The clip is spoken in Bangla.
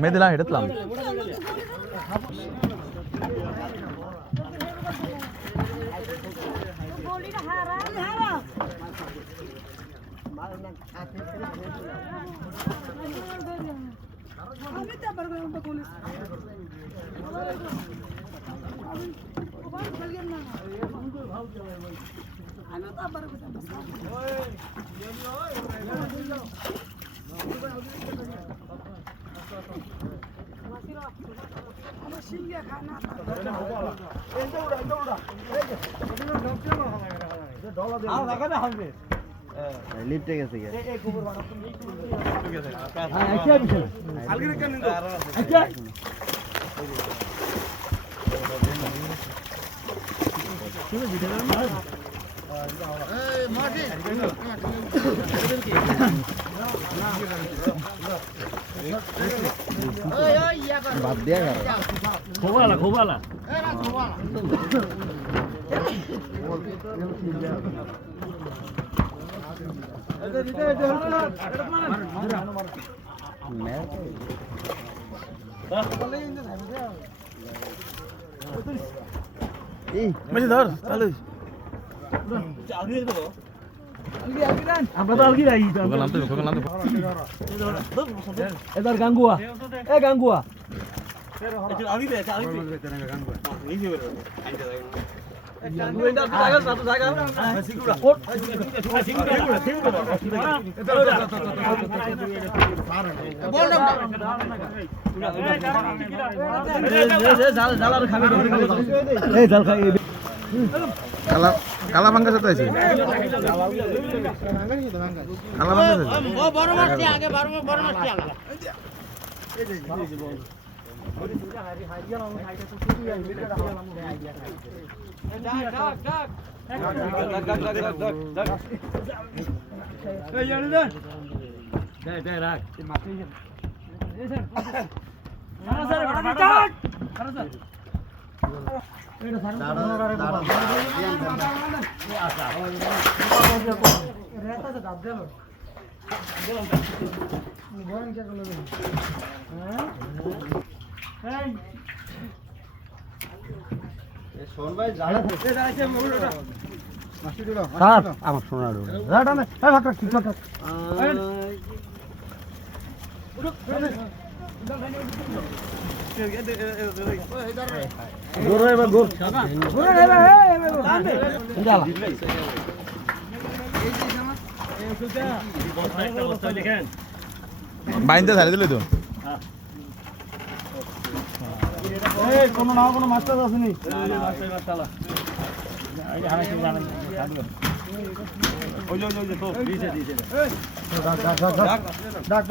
মেয়েদিলা হেঁটেতলাম লিফটে গেছে বাদ দিয়া খোবালা খোবালা ধর চালু আমরা তো আলগি রাই এদার গাঙ্গুয়া এ গাঙ্গুয়া কালা ভাঙ্গা সাথে আছে কালা ভাঙ্গা বড় মাছটি আগে বড় মাছটি আলাদা আমার সোনার বাইন্দে ছাড়ে দিলে তো কোনো না কোনো মাস্টার আসেনি ডাক